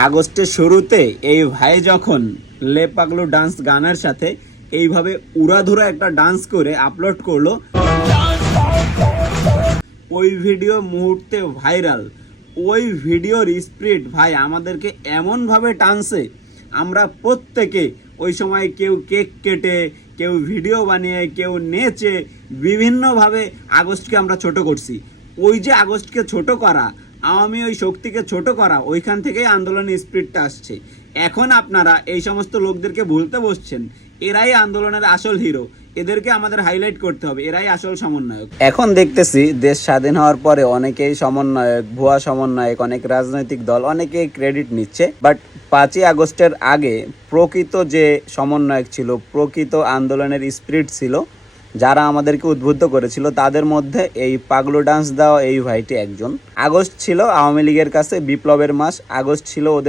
আগস্টের শুরুতে এই ভাই যখন লে পাগলু ডান্স গানের সাথে এইভাবে উড়াধুরা একটা ডান্স করে আপলোড করলো, ওই ভিডিও মুহূর্তে ভাইরাল। ওই ভিডিওর স্পিরিট ভাই আমাদেরকে এমনভাবে টানছে, আমরা প্রত্যেকে ওই সময় কেউ কেক কেটে, কেউ ভিডিও বানিয়ে, কেউ নেচে বিভিন্নভাবে আগস্টকে আমরা ছোট করছি। ওই যে আগস্টকে ছোট করা, আওয়ামী ওই শক্তিকে ছোট করা, ওইখান থেকেই আন্দোলনের স্পিরিটটা আসছে। এখন আপনারা এই সমস্ত লোকদেরকে ভুলতে বসছেন, এরাই আন্দোলনের আসল হিরো, এদেরকে আমাদের হাইলাইট করতে হবে, এরাই আসল সমন্বয়ক। এখন দেখতেছি দেশ স্বাধীন হওয়ার পরে অনেকেই সমন্বয়ক, ভুয়া সমন্বয়ক, অনেক রাজনৈতিক দল অনেকেই ক্রেডিট নিচ্ছে, বাট 5ই আগস্টের আগে প্রকৃত যে সমন্বয়ক ছিল, প্রকৃত আন্দোলনের স্পিরিট ছিল, যারা আমাদেরকে উদ্বুদ্ধ করেছিল, তাদের মধ্যে এই পাগলু ডান্স দেওয়া এই ভাইটি একজন। আগস্ট ছিল আওয়ামী লীগের কাছে বিপ্লবের মাস, আগস্ট ছিল ওদের